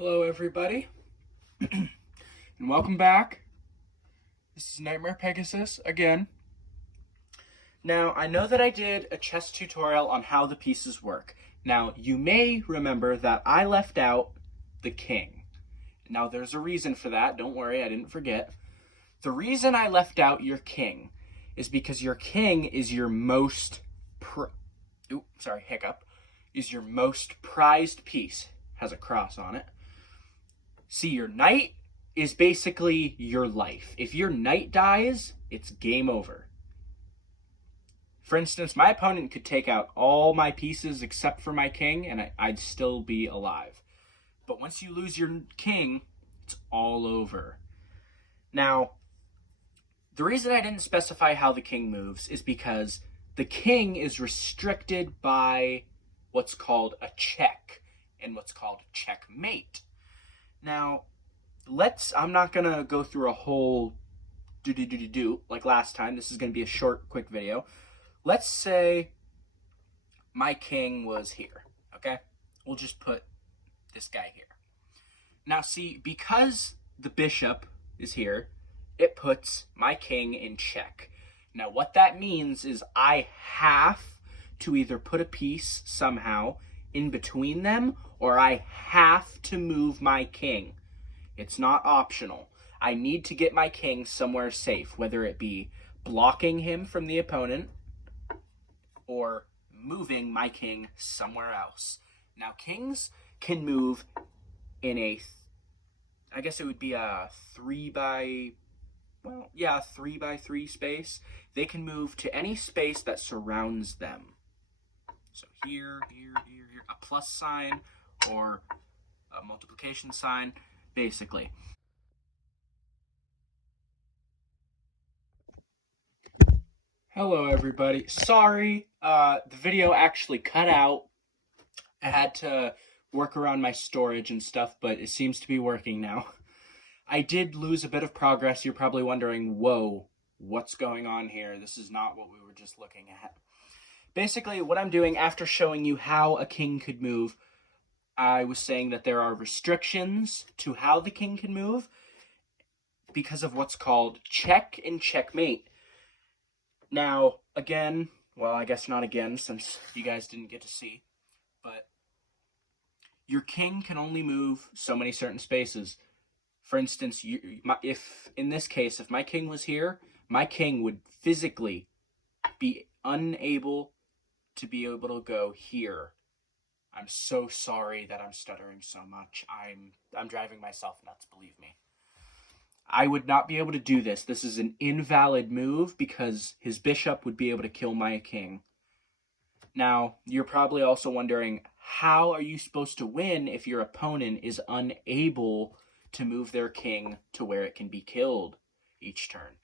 Hello, everybody, and welcome back. This is Nightmare Pegasus again. Now, I know that I did a chess tutorial on how the pieces work. Now, you may remember that I left out the king. Now, there's a reason for that. Don't worry, I didn't forget. The reason I left out your king is because your king is your most is your most prized piece. Has a cross on it. See, your knight is basically your life. If your knight dies, it's game over. For instance, my opponent could take out all my pieces except for my king, and I'd still be alive. But once you lose your king, it's all over. Now, the reason I didn't specify how the king moves is because the king is restricted by what's called a check and what's called checkmate. Now, I'm not going to go through a whole do like last time. This is going to be a short, quick video. Let's say my king was here, okay? We'll just put this guy here. Now, see, because the bishop is here, it puts my king in check. Now, what that means is I have to either put a piece somehow in between them, or I have to move my king. It's not optional. I need to get my king somewhere safe, whether it be blocking him from the opponent or moving my king somewhere else. Now, kings can move in I guess it would be a 3x3 space. They can move to any space that surrounds them. So here, a plus sign or a multiplication sign, basically. Hello, everybody. Sorry, the video actually cut out. I had to work around my storage and stuff, but it seems to be working now. I did lose a bit of progress. You're probably wondering, whoa, what's going on here? This is not what we were just looking at. Basically, what I'm doing after showing you how a king could move, I was saying that there are restrictions to how the king can move because of what's called check and checkmate. Now, again, well, I guess not again since you guys didn't get to see, but your king can only move so many certain spaces. For instance, if in this case, if my king was here, my king would physically be unable to be able to go here. I'm so sorry that I'm stuttering so much. I'm driving myself nuts, believe me. I would not be able to do this. This is an invalid move because his bishop would be able to kill my king. Now, you're probably also wondering, how are you supposed to win if your opponent is unable to move their king to where it can be killed each turn?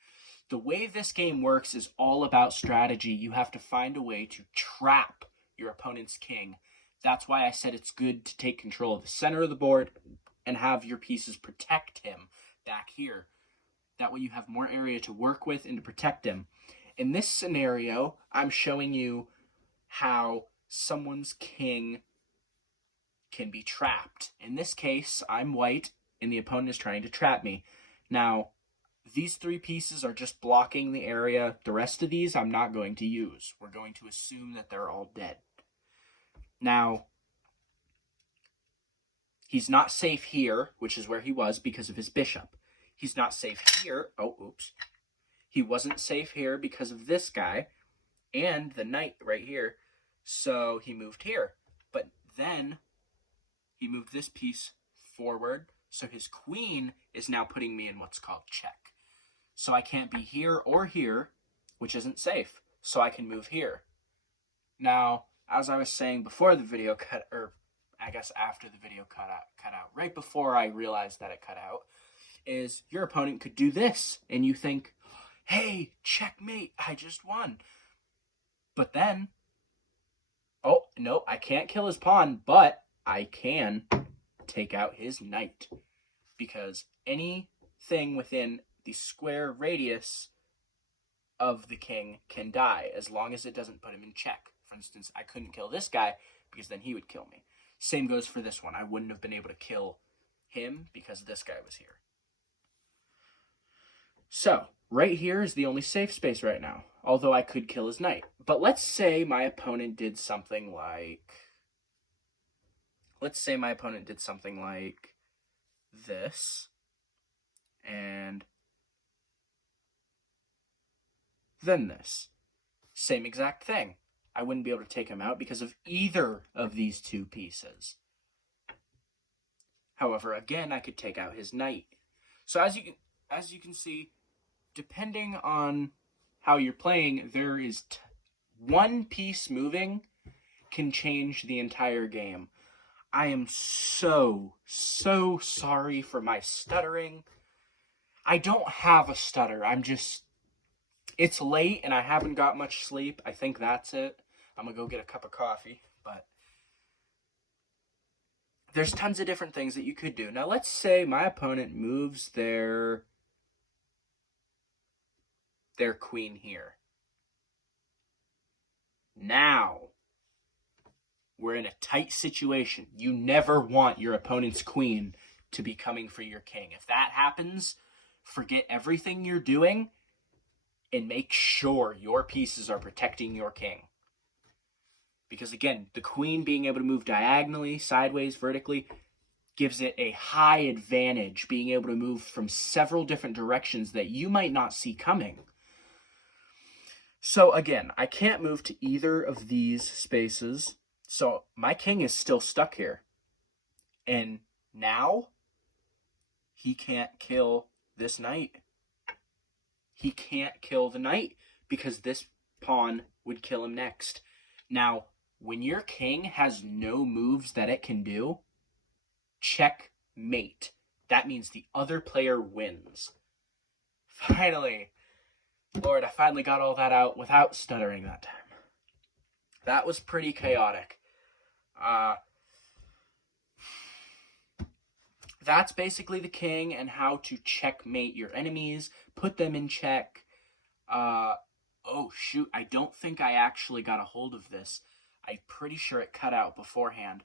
The way this game works is all about strategy. You have to find a way to trap your opponent's king. That's why I said it's good to take control of the center of the board and have your pieces protect him back here. That way you have more area to work with and to protect him. In this scenario, I'm showing you how someone's king can be trapped. In this case, I'm white and the opponent is trying to trap me. Now, these three pieces are just blocking the area. The rest of these I'm not going to use. We're going to assume that they're all dead. Now, he's not safe here, which is where he was because of his bishop. He's not safe here. Oh, oops. He wasn't safe here because of this guy and the knight right here. So he moved here. But then he moved this piece forward. So his queen is now putting me in what's called check. So I can't be here or here, which isn't safe. So I can move here. Now, as I was saying before the video cut, or I guess after the video cut out, right before I realized that it cut out, is your opponent could do this, and you think, hey, checkmate, I just won. But then, oh, no, I can't kill his pawn, but I can take out his knight. Because anything within the square radius of the king can die, as long as it doesn't put him in check. For instance, I couldn't kill this guy, because then he would kill me. Same goes for this one. I wouldn't have been able to kill him because this guy was here. So, right here is the only safe space right now, although I could kill his knight. But let's say my opponent did something like... this, and then this. Same exact thing. I wouldn't be able to take him out because of either of these two pieces. However, again, I could take out his knight. So as you can see, depending on how you're playing, there is one piece moving can change the entire game. I am so sorry for my stuttering. I don't have a stutter. It's late and I haven't got much sleep. I think that's it. I'm gonna go get a cup of coffee, but there's tons of different things that you could do. Now, let's say my opponent moves their queen here. Now, we're in a tight situation. You never want your opponent's queen to be coming for your king. If that happens, forget everything you're doing and make sure your pieces are protecting your king. Because again, the queen being able to move diagonally, sideways, vertically, gives it a high advantage, being able to move from several different directions that you might not see coming. So again, I can't move to either of these spaces. So my king is still stuck here. And now he can't kill this knight. He can't kill the knight because this pawn would kill him next. Now, when your king has no moves that it can do, checkmate. That means the other player wins. Finally. Lord, I finally got all that out without stuttering that time. That was pretty chaotic. That's basically the king and how to checkmate your enemies, put them in check. Oh shoot, I don't think I actually got a hold of this. I'm pretty sure it cut out beforehand.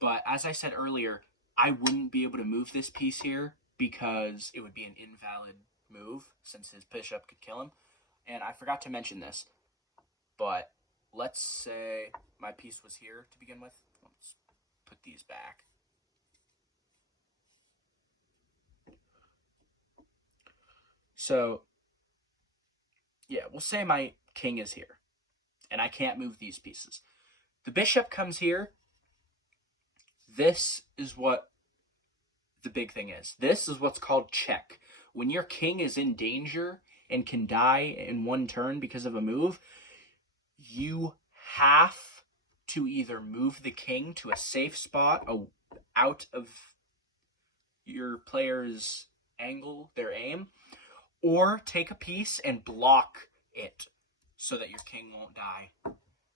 But as I said earlier, I wouldn't be able to move this piece here because it would be an invalid move since his bishop could kill him. And I forgot to mention this, but let's say my piece was here to begin with. Let's put these back. So, yeah, we'll say my king is here, and I can't move these pieces. The bishop comes here. This is what the big thing is. This is what's called check. When your king is in danger and can die in one turn because of a move, you have to either move the king to a safe spot out of your player's angle, their aim, or take a piece and block it so that your king won't die.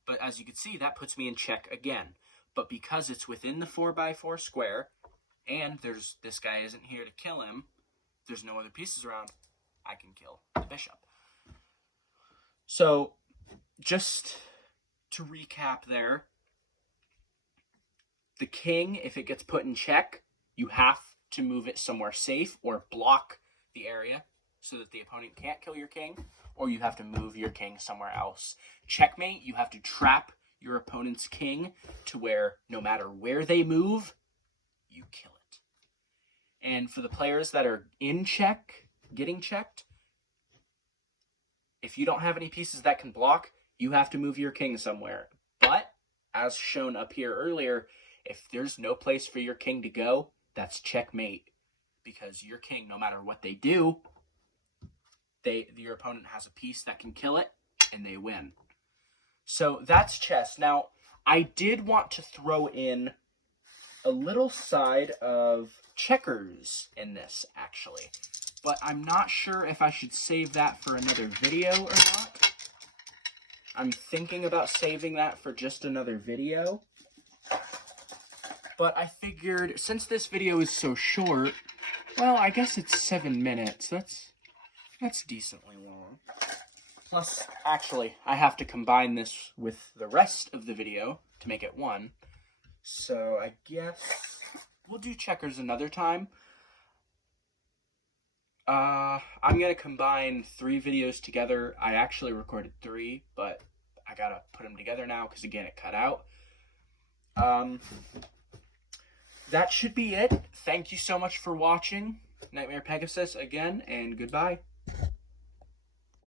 But as you can see, that puts me in check again. But because it's within the 4x4 square, and this guy isn't here to kill him, there's no other pieces around, I can kill the bishop. So, just to recap there, the king, if it gets put in check, you have to move it somewhere safe or block the area so that the opponent can't kill your king, or you have to move your king somewhere else. Checkmate, you have to trap your opponent's king to where no matter where they move, you kill it. And for the players that are in check, getting checked, if you don't have any pieces that can block, you have to move your king somewhere. But, as shown up here earlier, if there's no place for your king to go, that's checkmate. Because your king, no matter what they do, your opponent has a piece that can kill it, and they win. So that's chess. Now, I did want to throw in a little side of checkers in this, actually. But I'm not sure if I should save that for another video or not. I'm thinking about saving that for just another video. But I figured, since this video is so short, well, I guess it's 7 minutes. That's decently long. Plus, actually, I have to combine this with the rest of the video to make it one. So I guess we'll do checkers another time. I'm gonna combine 3 videos together. I actually recorded 3, but I gotta put them together now because again it cut out. That should be it. Thank you so much for watching Nightmare Pegasus again, and goodbye.